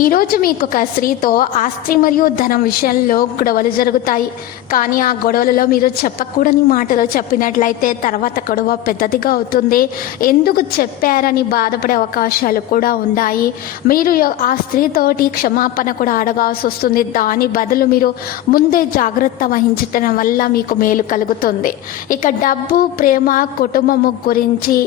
ఈరోజు మీకు ఒక స్త్రీతో ఆస్తి మరియు ధనం విషయంలో గొడవలు జరుగుతాయి. కానీ ఆ గొడవలలో మీరు చెప్పకూడని మాటలు చెప్పినట్లయితే తర్వాత గొడవ పెద్దదిగా అవుతుంది. ఎందుకు చెప్పారని బాధపడే అవకాశాలు కూడా ఉన్నాయి మీరు ఆ స్త్రీతోటి క్షమాపణ కూడా అడగాల్సి వస్తుంది. దాని బదులు మీరు ముందే జాగ్రత్త వహించటం వల్ల మీకు మేలు కలుగుతుంది. ఇక డబ్బు ప్రేమ కుటుంబము గురించి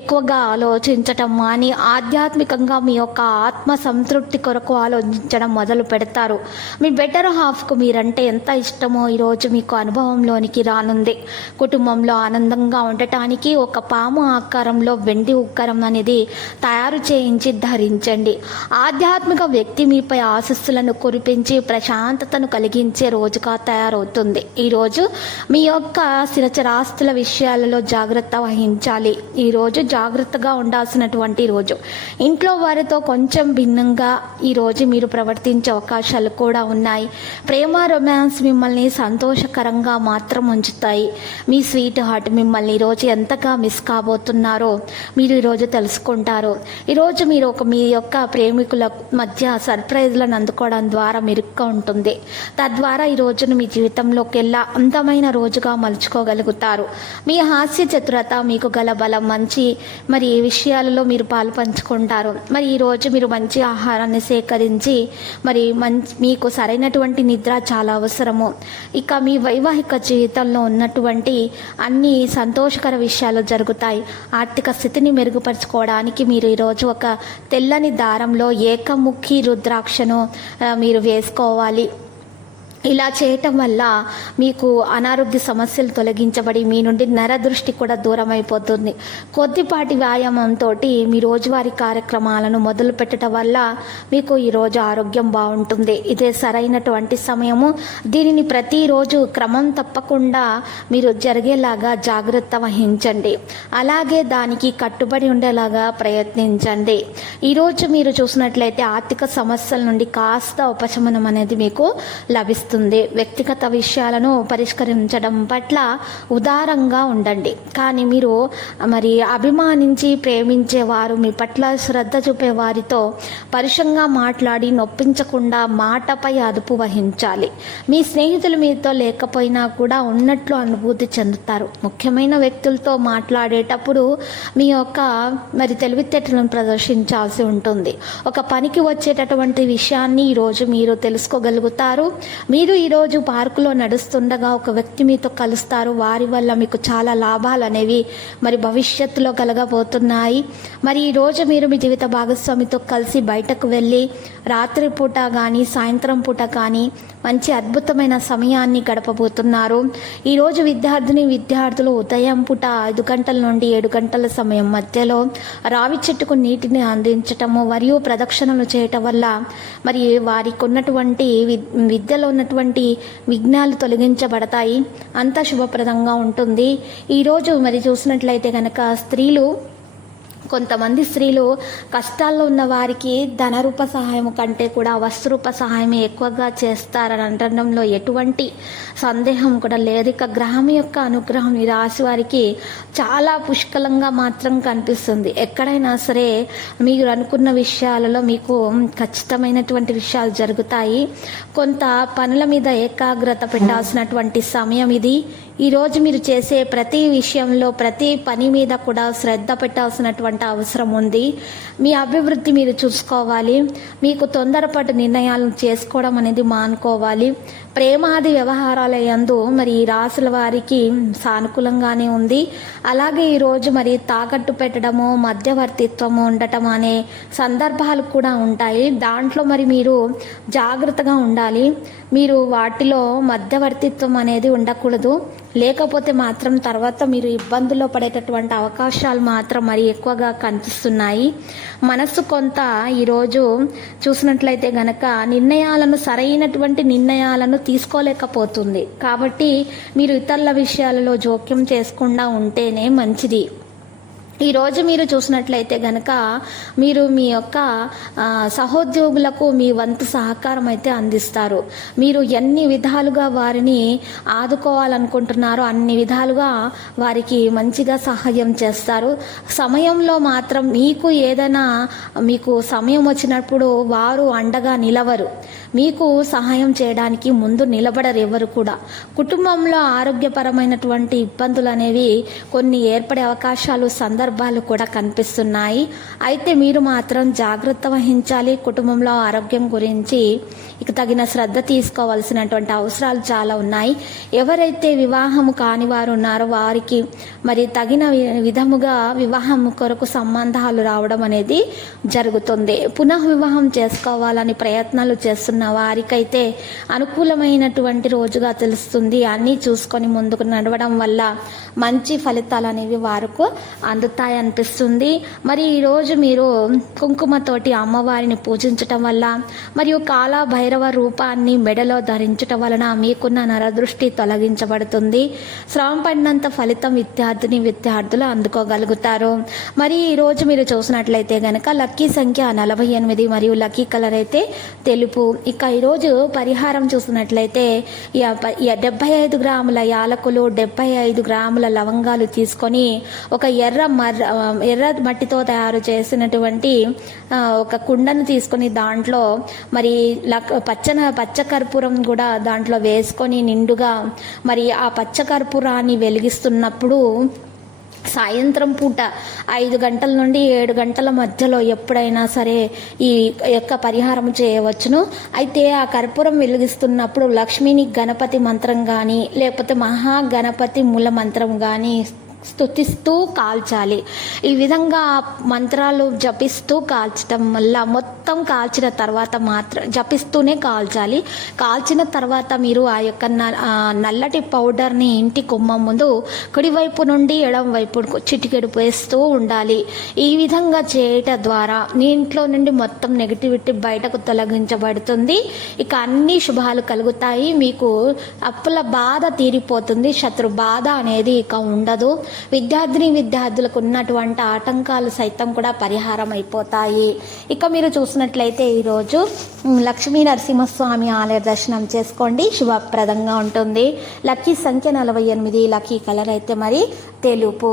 ఎక్కువగా ఆలోచించటం అని ఆధ్యాత్మికంగా మీ యొక్క ఆత్మ సంతృప్తి కొరకు ఆలోచించడం మొదలు పెడతారు. మీ బెటర్ హాఫ్కు మీరంటే ఎంత ఇష్టమో ఈరోజు మీకు అనుభవంలోనికి రానుంది. కుటుంబంలో ఆనందంగా ఉండటానికి ఒక పాము ఆకారంలో వెండి ఉక్కరం అనేది తయారు చేయించి ధరించండి. ఆధ్యాత్మిక వ్యక్తి మీపై ఆశస్సులను కురిపించి ప్రశాంతతను కలిగించే రోజుగా తయారవుతుంది. ఈరోజు మీ యొక్క స్థిరచరాస్తుల విషయాలలో జాగ్రత్త వహించాలి. ఈరోజు జాగ్రత్తగా ఉండాల్సినటువంటి రోజు. ఇంట్లో వారితో కొంచెం భిన్నంగా ఈరోజు మీరు ప్రవర్తించే అవకాశాలు కూడా ఉన్నాయి. ప్రేమ రొమాన్స్ మిమ్మల్ని సంతోషకరంగా మాత్రం ఉంచుతాయి. మీ స్వీట్ హార్ట్ మిమ్మల్ని ఈరోజు ఎంతగా మిస్ కాబోతున్నారో మీరు ఈరోజు తెలుసుకుంటారు. ఈరోజు మీరు ఒక మీ యొక్క ప్రేమికుల మధ్య సర్ప్రైజ్లను అందుకోవడం ద్వారా మెరుగ్గా ఉంటుంది. తద్వారా ఈ రోజును మీ జీవితంలోకి వెళ్ళా అందమైన రోజుగా మలుచుకోగలుగుతారు. మీ హాస్య చతురత మీకు గల బలం మంచి మరి ఈ విషయాలలో మీరు పాలు పంచుకుంటారు మరి ఈరోజు మీరు మంచి ఆహారాన్ని సేకరించి మరి మంచి మీకు సరైనటువంటి నిద్ర చాలా అవసరము. ఇక మీ వైవాహిక జీవితంలో ఉన్నటువంటి అన్ని సంతోషకర విషయాలు జరుగుతాయి. ఆర్థిక స్థితిని మెరుగుపరచుకోవడానికి మీరు ఈరోజు ఒక తెల్లని దారంలో ఏకముఖి రుద్రాక్షను మీరు వేసుకోవాలి. ఇలా చేయటం వల్ల మీకు అనారోగ్య సమస్యలు తొలగించబడి మీ నుండి నరదృష్టి కూడా దూరం అయిపోతుంది కొద్దిపాటి వ్యాయామంతో మీ రోజువారీ కార్యక్రమాలను మొదలు పెట్టడం వల్ల మీకు ఈరోజు ఆరోగ్యం బాగుంటుంది. ఇదే సరైనటువంటి సమయము. దీనిని ప్రతిరోజు క్రమం తప్పకుండా మీరు జరిగేలాగా జాగ్రత్త వహించండి. అలాగే దానికి కట్టుబడి ఉండేలాగా ప్రయత్నించండి. ఈరోజు మీరు చూసినట్లయితే ఆర్థిక సమస్యల నుండి కాస్త ఉపశమనం అనేది మీకు లభిస్తుంది. వ్యక్తిగత విషయాలను పరిష్కరించడం పట్ల ఉదారంగా ఉండండి. కానీ మీరు మరి అభిమానించి ప్రేమించే వారు మీ పట్ల శ్రద్ధ చూపే వారితో పరుషంగా మాట్లాడి నొప్పించకుండా మాటపై అదుపు వహించాలి. మీ స్నేహితులు మీతో లేకపోయినా కూడా ఉన్నట్లు అనుభూతి చెందుతారు. ముఖ్యమైన వ్యక్తులతో మాట్లాడేటప్పుడు మీ యొక్క మరి తెలివితేటలను ప్రదర్శించాల్సి ఉంటుంది. ఒక పనికి వచ్చేటటువంటి విషయాన్ని ఈరోజు మీరు తెలుసుకోగలుగుతారు. మీ మీరు ఈరోజు పార్కులో నడుస్తుండగా ఒక వ్యక్తి మీతో కలుస్తారు. వారి వల్ల మీకు చాలా లాభాలు అనేవి మరి భవిష్యత్తులో కలగబోతున్నాయి. మరి ఈరోజు మీరు మీ జీవిత భాగస్వామితో కలిసి బయటకు వెళ్ళి రాత్రిపూట కానీ సాయంత్రం పూట కానీ మంచి అద్భుతమైన సమయాన్ని గడపబోతున్నారు. ఈరోజు విద్యార్థిని విద్యార్థులు ఉదయం పూట ఐదు గంటల నుండి ఏడు గంటల సమయం మధ్యలో రావి చెట్టుకు నీటిని అందించటము మరియు ప్రదక్షిణలు చేయటం వల్ల మరి వారికి ఉన్నటువంటి వి- విద్యలో ఉన్నటువంటి విఘ్నాలు తొలగించబడతాయి. అంత శుభప్రదంగా ఉంటుంది. ఈరోజు మరి చూసినట్లయితే కనుక స్త్రీలు కొంతమంది స్త్రీలు కష్టాల్లో ఉన్న వారికి ధనరూప సహాయం కంటే కూడా వస్తురూప సహాయం ఎక్కువగా చేస్తారని అనడంలో ఎటువంటి సందేహం కూడా లేదు. ఇక గ్రహం యొక్క అనుగ్రహం ఈ రాశి వారికి చాలా పుష్కలంగా మాత్రం కనిపిస్తుంది. ఎక్కడైనా సరే మీరు అనుకున్న విషయాలలో మీకు ఖచ్చితమైనటువంటి విషయాలు జరుగుతాయి. కొంత పనుల మీద ఏకాగ్రత పెట్టాల్సినటువంటి సమయం ఇది. ఈరోజు మీరు చేసే ప్రతి విషయంలో ప్రతి పని మీద కూడా శ్రద్ధ పెట్టాల్సినటువంటి అవసరం ఉంది. మీ అభివృద్ధి మీరు చూసుకోవాలి. మీకు తొందరపాటు నిర్ణయాలను చేసుకోవడం అనేది మానుకోవాలి. ప్రేమాది వ్యవహారాల యందు మరి ఈ రాసుల వారికి సానుకూలంగానే ఉంది. అలాగే ఈరోజు మరి తాకట్టు పెట్టడము మధ్యవర్తిత్వము ఉండటం అనే సందర్భాలు కూడా ఉంటాయి. దాంట్లో మరి మీరు జాగ్రత్తగా ఉండాలి. మీరు వాటిలో మధ్యవర్తిత్వం అనేది ఉండకూడదు. లేకపోతే మాత్రం తర్వాత మీరు ఇబ్బందుల్లో పడేటటువంటి అవకాశాలు మాత్రం మరి ఎక్కువగా కనిపిస్తున్నాయి. మనస్సు కొంత ఈరోజు చూసినట్లయితే గనక నిర్ణయాలను సరైనటువంటి నిర్ణయాలను తీసుకోలేకపోతుంది. కాబట్టి మీరు ఇతరుల విషయాలలో జోక్యం చేసుకుండా ఉంటేనే మంచిది. ఈరోజు మీరు చూసినట్లయితే గనక మీరు మీ యొక్క సహోద్యోగులకు మీ వంతు సహకారం అయితే అందిస్తారు. మీరు ఎన్ని విధాలుగా వారిని ఆదుకోవాలనుకుంటున్నారో అన్ని విధాలుగా వారికి మంచిగా సహాయం చేస్తారు. సమయంలో మాత్రం మీకు ఏదైనా మీకు సమయం వచ్చినప్పుడు వారు అండగా నిలవరు. మీకు సహాయం చేయడానికి ముందు నిలబడరు ఎవరు కూడా. కుటుంబంలో ఆరోగ్యపరమైనటువంటి ఇబ్బందులు అనేవి కొన్ని ఏర్పడే అవకాశాలు సందర్భాలు కూడా కనిపిస్తున్నాయి. అయితే మీరు మాత్రం జాగ్రత్త వహించాలి. కుటుంబంలో ఆరోగ్యం గురించి ఇక తగిన శ్రద్ధ తీసుకోవాల్సినటువంటి అవసరాలు చాలా ఉన్నాయి. ఎవరైతే వివాహము కాని వారు ఉన్నారో వారికి మరి తగిన వి- విధముగా వివాహం కొరకు సంబంధాలు రావడం అనేది జరుగుతుంది. పునః వివాహం చేసుకోవాలని ప్రయత్నాలు చేస్తున్న వారికైతే అనుకూలమైనటువంటి రోజుగా తెలుస్తుంది. అన్నీ చూసుకొని ముందుకు నడవడం వల్ల మంచి ఫలితాలు అనేవి వారికి అందుతాయి. అనిపిస్తుంది మరి ఈరోజు మీరు కుంకుమతోటి అమ్మవారిని పూజించటం వల్ల మరియు కాల భైరవ రూపాన్ని మెడలో ధరించటం వలన మీకున్న నరదృష్టి తొలగించబడుతుంది. శ్రమ పడినంత ఫలితం విద్యార్థిని విద్యార్థులు అందుకోగలుగుతారు. మరి ఈరోజు మీరు చూసినట్లయితే గనక లక్కీ సంఖ్య నలభై ఎనిమిది మరియు లక్కీ కలర్ అయితే తెలుపు. ఇక ఈరోజు పరిహారం చూసినట్లయితే డెబ్బై ఐదు గ్రాముల యాలకులు డెబ్బై ఐదు గ్రాముల లవంగాలు తీసుకొని ఒక ఎర్ర మర్ర ఎర్ర మట్టితో తయారు చేసినటువంటి ఒక కుండను తీసుకొని దాంట్లో మరి లక్- పచ్చ పచ్చకర్పూరం కూడా దాంట్లో వేసుకొని నిండుగా మరి ఆ పచ్చకర్పూరాన్ని వెలిగిస్తున్నప్పుడు సాయంత్రం పూట ఐదు గంటల నుండి ఏడు గంటల మధ్యలో ఎప్పుడైనా సరే ఈ యొక్క పరిహారం చేయవచ్చును. అయితే ఆ కర్పూరం వెలిగిస్తున్నప్పుడు లక్ష్మిని గణపతి మంత్రం కానీ లేకపోతే మహాగణపతి మూల మంత్రం కానీ స్తుతిస్తూ కాల్చాలి. ఈ విధంగా మంత్రాలు జపిస్తూ కాల్చడం వల్ల మొత్తం కాల్చిన తర్వాత మాత్రం జపిస్తూనే కాల్చాలి. కాల్చిన తర్వాత మీరు ఆ యొక్క నల్లటి పౌడర్ని ఇంటి కుమ్మం ముందు కుడివైపు నుండి ఎడం వైపు చిటికెడు వేస్తూ ఉండాలి. ఈ విధంగా చేయటం ద్వారా నీ ఇంట్లో నుండి మొత్తం నెగిటివిటీ బయటకు తొలగించబడుతుంది. ఇక అన్ని శుభాలు కలుగుతాయి. మీకు అప్పుల బాధ తీరిపోతుంది. శత్రు బాధ అనేది ఇక ఉండదు. విద్యార్థిని విద్యార్థులకు ఉన్నటువంటి ఆటంకాలు సైతం కూడా పరిహారం అయిపోతాయి. ఇక మీరు చూసినట్లయితే ఈరోజు లక్ష్మీ నరసింహస్వామి ఆలయ దర్శనం చేసుకోండి. శుభప్రదంగా ఉంటుంది. లక్కీ సంఖ్య నలభై ఎనిమిది లక్కీ కలర్ అయితే మరి తెలుపు.